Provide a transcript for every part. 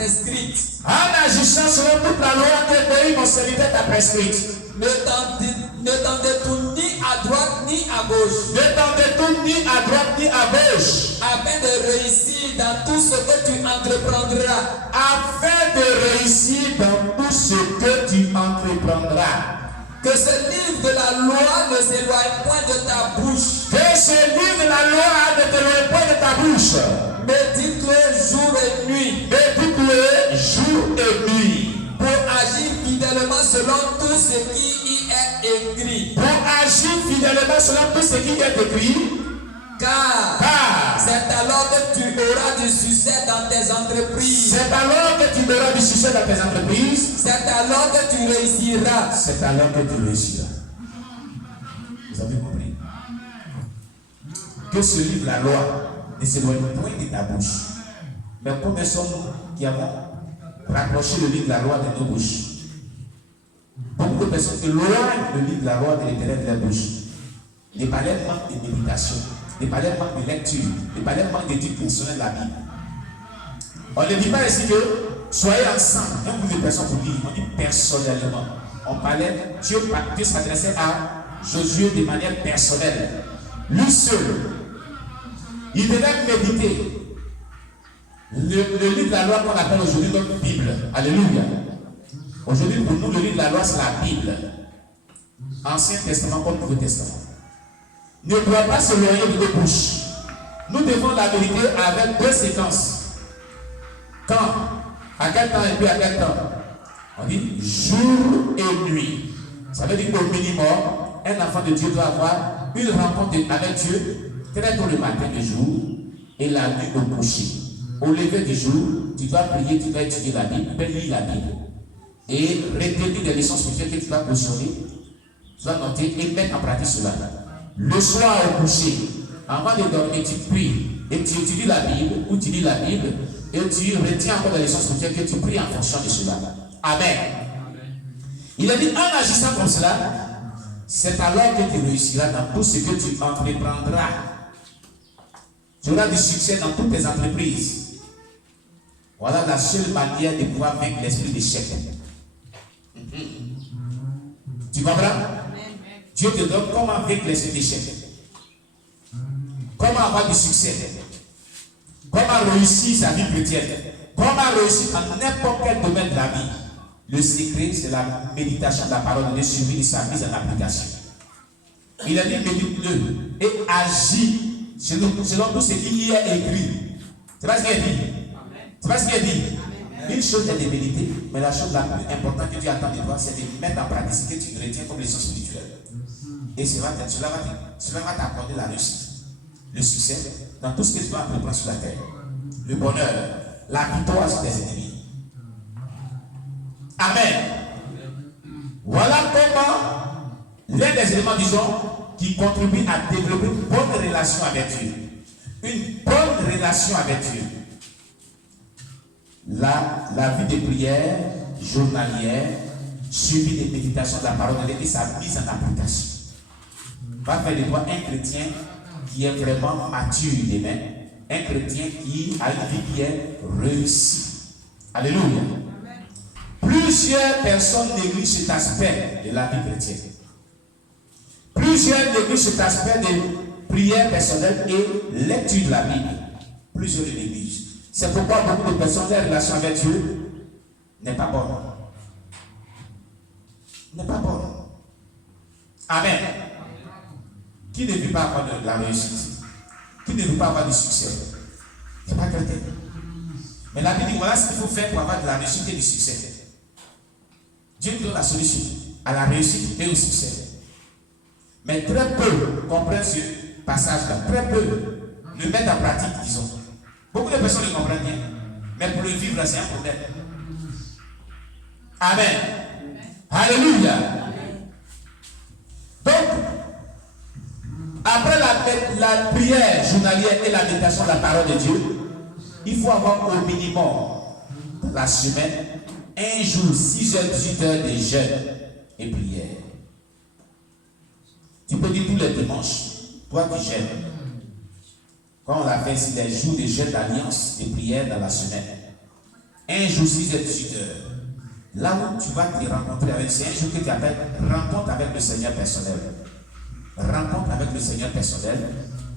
prescrite. En agissant selon toute la loi que Dieu, mon serviteur, t'a prescrite. Ne t'en détourne ni à droite ni à gauche. Ne t'en détourne ni à droite ni à gauche. Afin de réussir dans tout ce que tu entreprendras. Afin de réussir dans tout ce que tu entreprendras. Que ce livre de la loi ne s'éloigne point de ta bouche. Que ce livre de la loi ne t'éloigne point de ta bouche. Médite-le jour et nuit. Médite-le jour et nuit. Pour agir fidèlement selon tout ce qui y est écrit. Pour agir fidèlement selon tout ce qui est écrit. Car c'est alors que tu auras du succès dans tes entreprises. C'est alors que tu auras du succès dans tes entreprises. C'est alors que tu réussiras. C'est alors que tu réussiras. Vous avez compris? Que ce livre, la loi, ne s'éloigne point de ta bouche. Mais combien sommes-nous qui avons rapproché le livre de la loi de nos bouches? Beaucoup de personnes éloignent le livre de la loi de l'Éternel de leur bouche. Les palais manquent de méditation. Les palais manquent de lecture. Les palais manquent d'études personnelles de la Bible. On ne dit pas ici que soyez ensemble, un groupe de personnes pour lire. On dit personnellement. On parlait, Dieu s'adressait à Josué de manière personnelle. Lui seul. Il devait méditer le livre de la loi qu'on appelle aujourd'hui notre Bible. Alléluia. Aujourd'hui, pour nous, le livre de la loi, c'est la Bible. Ancien Testament comme Nouveau Testament. Ne doit pas s'éloigner de nos bouches. Nous devons la méditer avec deux séquences. Quand? À quel temps et puis à quel temps? On dit jour et nuit. Ça veut dire qu'au minimum, un enfant de Dieu doit avoir une rencontre avec Dieu très tôt le matin du jour et la nuit au coucher. Au lever du jour, tu dois prier, tu dois étudier la Bible, tu dois lire la Bible. Et retenir des leçons spirituelles que tu dois cautionner, tu dois noter et mettre en pratique cela. Le soir au coucher, avant de dormir, tu pries et tu étudies la Bible ou tu lis la Bible et tu retiens encore des leçons spirituelles que tu pries en fonction de cela. Amen. Il a dit en agissant comme cela, c'est alors que tu réussiras dans tout ce que tu entreprendras. Tu auras du succès dans toutes tes entreprises. Voilà la seule manière de pouvoir vaincre l'esprit d'échec. Tu comprends? Dieu te donne comment vaincre l'esprit d'échec. Comment avoir du succès. Comment réussir sa vie chrétienne. Comment réussir dans n'importe quel domaine de la vie. Le secret, c'est la méditation de la parole de Dieu suivie de sa mise en application. Il a dit médite-le et agis selon tout ce qui y est écrit. C'est pas ce qu'il a dit. C'est pas ce qu'il a dit. Une chose est de méditer, mais la chose la plus importante que Dieu attend de toi, c'est de mettre en pratique ce que tu retiens comme leçon spirituelle. Et cela va t'accorder la réussite, le succès dans tout ce que tu vas entreprendre sur la terre. Le bonheur, la victoire sur tes ennemis. Amen. Voilà comment l'un des éléments, disons, qui contribuent à développer une bonne relation avec Dieu. Une bonne relation avec Dieu. La vie de prière journalière, suivie de méditation de la parole de Dieu et sa mise en application. Va faire de toi un chrétien qui est vraiment mature demain, un chrétien qui a une vie qui est réussie. Alléluia. Plusieurs personnes négligent cet aspect de la vie chrétienne. Plusieurs négligent cet aspect de prière personnelle et lecture de la Bible. Plusieurs le négligent. C'est pourquoi beaucoup de personnes, leur relation avec Dieu n'est pas bonne. N'est pas bonne. Amen. Qui ne veut pas avoir de la réussite? Qui ne veut pas avoir du succès? Ce n'est pas quelqu'un. Mais la Bible dit voilà ce qu'il faut faire pour avoir de la réussite et du succès. Dieu nous donne la solution à la réussite et au succès. Mais très peu comprennent ce passage-là. Très peu le mettent en pratique, disons. Beaucoup de personnes le comprennent bien. Mais pour le vivre, c'est un problème. Amen. Alléluia. Donc, après la prière journalière et la méditation de la parole de Dieu, il faut avoir au minimum dans la semaine un jour, 6 heures, 18 heures de jeûne et prière. Tu peux dire tous les dimanches, toi qui jeûnes. Quand on l'a fait, c'est des jours de jeûne d'alliance et prière dans la semaine. un jour 6h-18h, là où tu vas te rencontrer avec, c'est un jour que tu appelles rencontre avec le Seigneur personnel. Rencontre avec le Seigneur personnel.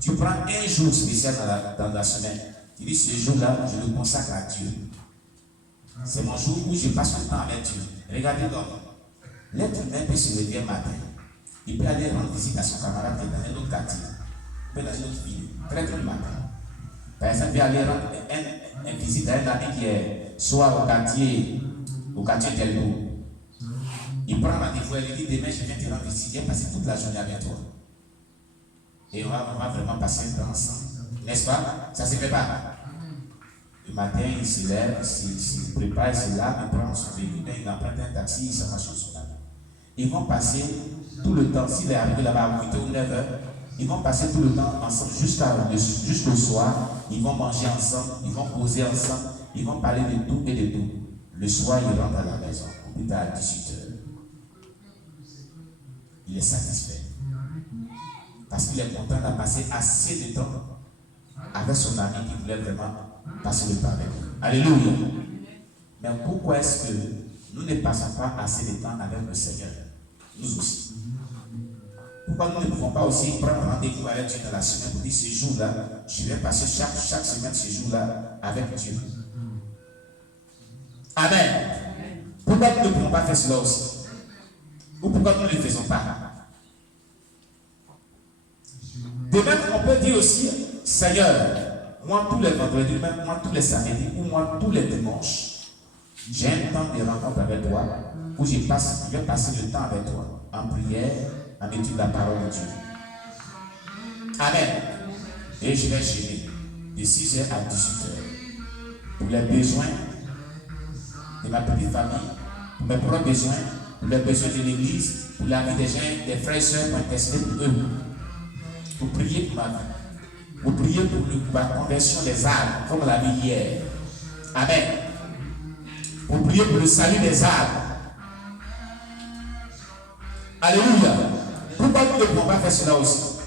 Tu prends un jour spécial dans la semaine. Tu dis ce jour-là, je le consacre à Dieu. C'est mon jour où je passe le temps avec Dieu. Regardez donc, l'être humain peut se lever un matin. Il peut aller rendre visite à son camarade qui est dans un autre quartier. Il peut dans une autre ville, très tôt le matin. Par exemple, il peut aller rendre une visite à un ami qui est soit au quartier Delbo. Il prend rendez-vous et il dit demain je viens te rendre visite, viens passer toute la journée avec toi. Et on va vraiment passer un temps ensemble. N'est-ce pas? Ça ne se fait pas. Le matin, il se lève, il se prépare, il se lave, il prend son véhicule, il emprunte un taxi, il s'en va chez son ami. Ils vont passer tout le temps, s'il est arrivé là-bas à 8h ou 9h, ils vont passer tout le temps ensemble jusqu'au soir. Ils vont manger ensemble, ils vont poser ensemble, ils vont parler de tout et de tout. Le soir, il rentre à la maison, plus tard à 18h. Il est satisfait. Parce qu'il est content d'avoir passé assez de temps avec son ami qui voulait vraiment passer le temps avec lui. Alléluia. Mais pourquoi est-ce que nous ne passons pas assez de temps avec le Seigneur? Nous aussi. Pourquoi nous ne pouvons pas aussi prendre rendez-vous avec Dieu dans la semaine pour dire ce jour-là, je vais passer chaque semaine ce jour-là avec Dieu. Amen. Pourquoi nous ne pouvons pas faire cela aussi? Ou pourquoi nous ne le faisons pas? De même, on peut dire aussi, Seigneur, moi tous les vendredis, même moi tous les samedis, ou moi tous les dimanches, j'ai un temps de rencontre avec toi, où je vais passer le temps avec toi, en prière, en étude de la parole de Dieu. Amen. Et je vais gêner de 6h à 18h pour les besoins de ma petite famille, pour mes propres besoins, pour les besoins de l'église, pour la vie des gens, des frères et sœurs, pour intercéder pour eux. Pour prier pour ma vie. Pour prier pour la conversion des âmes, comme on l'a vu hier. Amen. Pour prier pour le salut des âmes. Alléluia. Pourquoi nous ne pouvons pas faire cela aussi?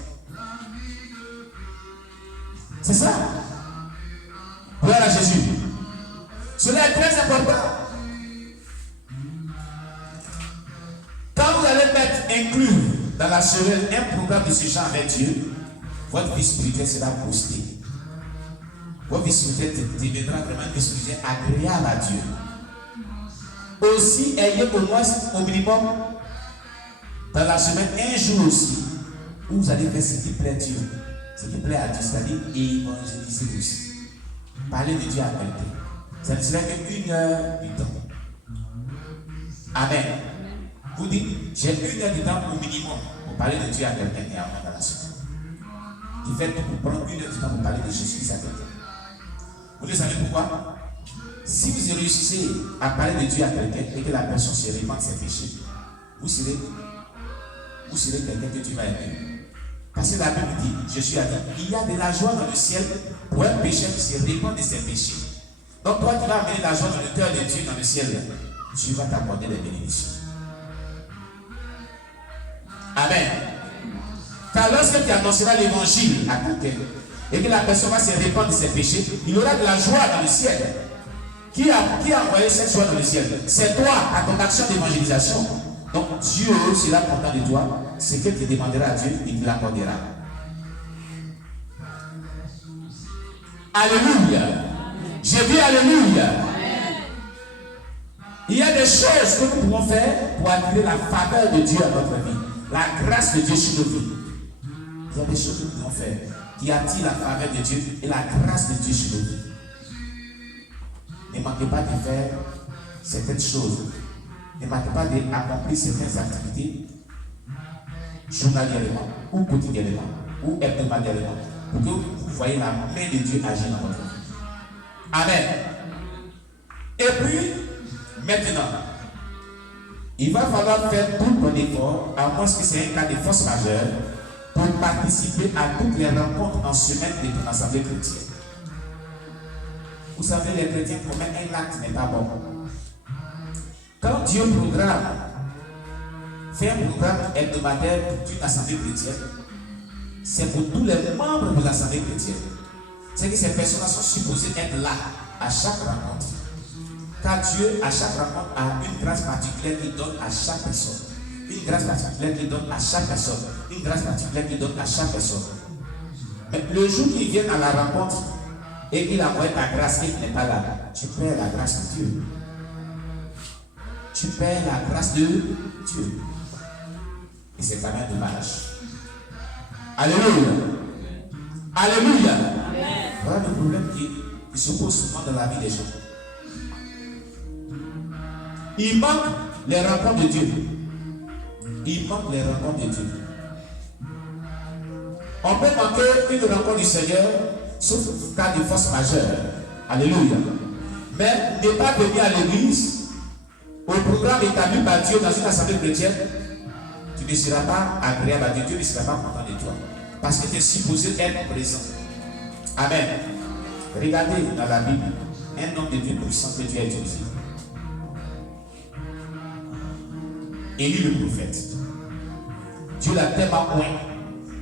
C'est ça. Gloire à Jésus. Cela est très important. Quand vous allez inclure dans la semaine un programme de ce genre avec Dieu, votre vie spirituelle sera boostée. Votre vie spirituelle deviendra vraiment une vie spirituelle agréable à Dieu. Aussi, ayez au moins, au minimum, dans la semaine, un jour aussi, où vous allez faire ce qui plaît à Dieu. Ce qui plaît à Dieu, c'est-à-dire évangéliser aussi. Parler de Dieu à quelqu'un. Ça ne serait qu'une heure du temps. Amen. Vous dites, j'ai une heure de temps au minimum pour parler de Dieu à quelqu'un et à moi dans la semaine. Il fait tout pour prendre une heure de temps pour parler de Jésus à quelqu'un. Vous le savez pourquoi? Si vous réussissez à parler de Dieu à quelqu'un et que la personne se répand de ses péchés, vous serez quelqu'un que Dieu va aimer. Parce que la Bible dit, Jésus a dit, il y a de la joie dans le ciel pour un pécheur qui se répand de ses péchés. Donc toi qui vas amener la joie dans le cœur de Dieu dans le ciel, Dieu va t'accorder des bénédictions. Amen. Car lorsque tu annonceras l'évangile à quelqu'un et que la personne va se répandre de ses péchés, il y aura de la joie dans le ciel. Qui a envoyé cette joie dans le ciel? C'est toi, à ton action d'évangélisation. Donc Dieu sera content de toi. Ce que tu demanderas à Dieu, il te l'accordera. Alléluia. Je dis Alléluia. Il y a des choses que nous pouvons faire pour attirer la faveur de Dieu à notre vie. La grâce de Dieu sur nos vies. Il y a des choses que nous pouvons faire qui attirent la faveur de Dieu et la grâce de Dieu sur nos vies. Ne manquez pas de faire certaines choses. Ne manquez pas d'accomplir certaines activités journalièrement ou quotidiennement ou hebdomadairement pour que vous voyez la main de Dieu agir dans votre vie. Amen. Et puis, maintenant, il va falloir faire tout ton effort, à moins que c'est un cas de force majeure, pour participer à toutes les rencontres en semaine de ton assemblée chrétienne. Vous savez, les chrétiens commettent un acte n'est pas bon. Quand Dieu fait un programme hebdomadaire pour une assemblée chrétienne, c'est pour tous les membres de l'assemblée chrétienne. C'est que ces personnes sont supposées être là à chaque rencontre. Car Dieu, à chaque rencontre, a une grâce particulière qu'il donne à chaque personne. Une grâce particulière qu'il donne à chaque personne. Une grâce particulière qu'il donne à chaque personne. Mais le jour qu'il vient à la rencontre et qu'il envoie ta grâce et qu'il n'est pas là, tu perds la grâce de Dieu. Tu perds la grâce de Dieu. Et c'est quand même dommage. Alléluia. Alléluia. Voilà le problème qui se pose souvent dans la vie des gens. Il manque les rencontres de Dieu. Il manque les rencontres de Dieu. On peut manquer une rencontre du Seigneur, sauf cas de force majeure. Alléluia. Mais ne pas venir à l'église, au programme établi par Dieu dans une assemblée chrétienne, tu ne seras pas agréable à Dieu. Dieu ne sera pas content de toi. Parce que tu es supposé être présent. Amen. Regardez dans la Bible un homme de Dieu puissant que Dieu a utilisé. Élie le prophète. Dieu l'a tellement oint,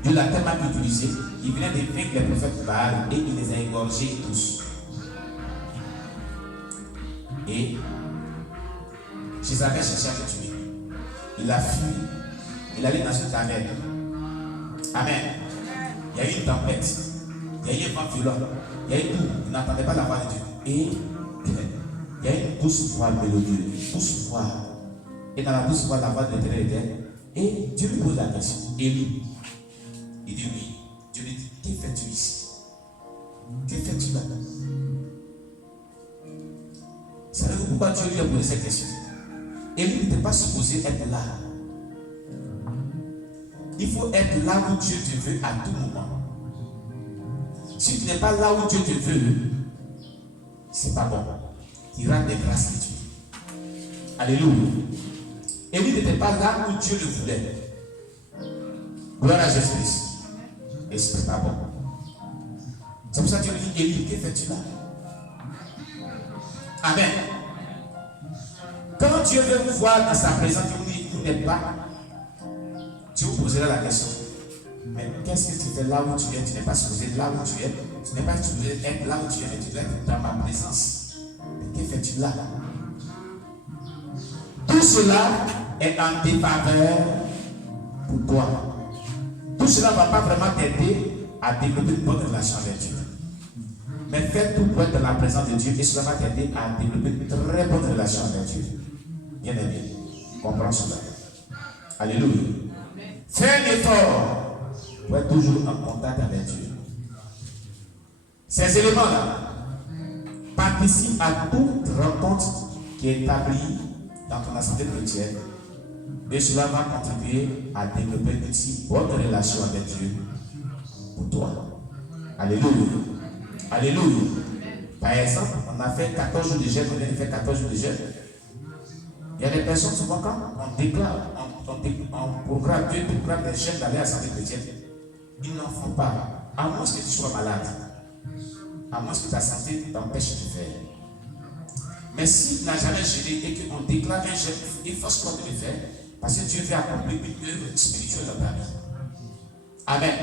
Dieu l'a tellement utilisé, il venait de vaincre les prophètes de Baal et il les a égorgés tous. Et Jézabel cherchait à le tuer. Il a fui. Il allait dans une taverne. Amen. Il y a eu une tempête. Il y a eu un vent violent. Il y a eu tout. Il n'entendait pas la voix de Dieu. Et il y a eu une douce voix mélodieuse. Une douce voix. Et dans la douce voix, la voix de l'Éternel était. Et Dieu lui pose la question. Élie. Il dit oui. Dieu lui dit, que fais-tu ici? Que fais-tu là? Savez-vous pourquoi Dieu lui a posé cette question? Élie n'était pas supposé être là. Il faut être là où Dieu te veut à tout moment. Si tu n'es pas là où Dieu te veut, c'est pas bon. Tu rates des grâces de Dieu. Alléluia. Élie n'était pas là où Dieu le voulait. Gloire à Jésus-Christ. Et ce n'est pas bon. C'est pour ça que Dieu lui dit, Élie, que fais-tu là? Amen. Quand Dieu veut vous voir dans sa présence, vous n'êtes pas. Dieu vous posera la question. Mais qu'est-ce que tu fais là où tu es? Tu n'es pas supposé être là où tu es. Tu n'es pas supposé être là où tu es, mais tu dois être dans ma présence. Mais que fais-tu là? Tout cela est en défaveur pour toi. Tout cela ne va pas vraiment t'aider à développer une bonne relation avec Dieu. Mais fais tout pour être dans la présence de Dieu et cela va t'aider à développer une très bonne relation avec Dieu. Bien aimé, comprends cela. Alléluia. Fais un effort pour être toujours en contact avec Dieu. Ces éléments-là participent à toute rencontre qui est établie dans ton assemblée chrétienne. Et cela va contribuer à développer une si bonne relation avec Dieu pour toi. Alléluia. Alléluia. Par exemple, on a fait 14 jours de jeûne, on vient de faire 14 jours de jeûne. Il y a des personnes, souvent, quand on déclare, on programme, Dieu programme les jeunes d'aller à l'assemblée chrétienne, ils n'en font pas. À moins que tu sois malade. À moins que ta santé t'empêche de faire. Mais si tu n'as jamais jeûné et qu'on déclare un jeûne, il faut se de le faire. Parce que Dieu veut accomplir une œuvre spirituelle dans ta vie. Amen.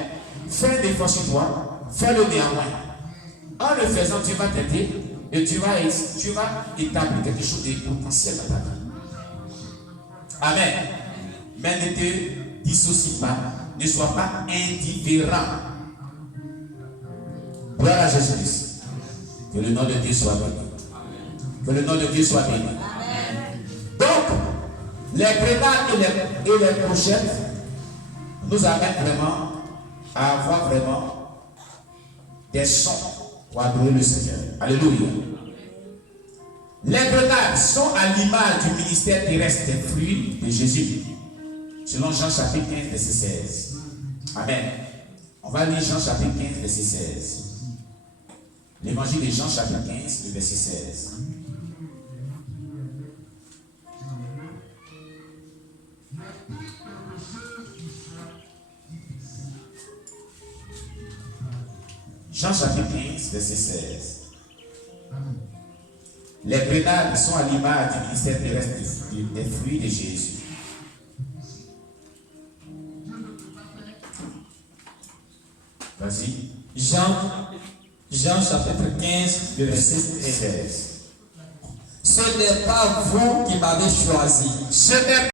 Fais des efforts sur toi, fais-le néanmoins. En le faisant, Dieu va t'aider et tu vas établir quelque chose de potentiel dans ta vie. Amen. Mais ne te dissocie pas, ne sois pas indifférent. Gloire à Jésus-Christ. Que le nom de Dieu soit béni. Que le nom de Dieu soit béni. Donc, les grenades et les pochettes nous amènent vraiment à avoir vraiment des sons pour adorer le Seigneur. Alléluia. Les grenades sont à l'image du ministère terrestre des fruits de Jésus. Selon Jean chapitre 15, verset 16. Amen. On va lire Jean chapitre 15, verset 16. L'évangile de Jean chapitre 15, le verset 16. Jean chapitre 15, verset 16. Les grenades sont à l'image du ministère terrestre des fruits de Jésus. Vas-y. Jean chapitre 15, verset 16. Ce n'est pas vous qui m'avez choisi. Ce n'est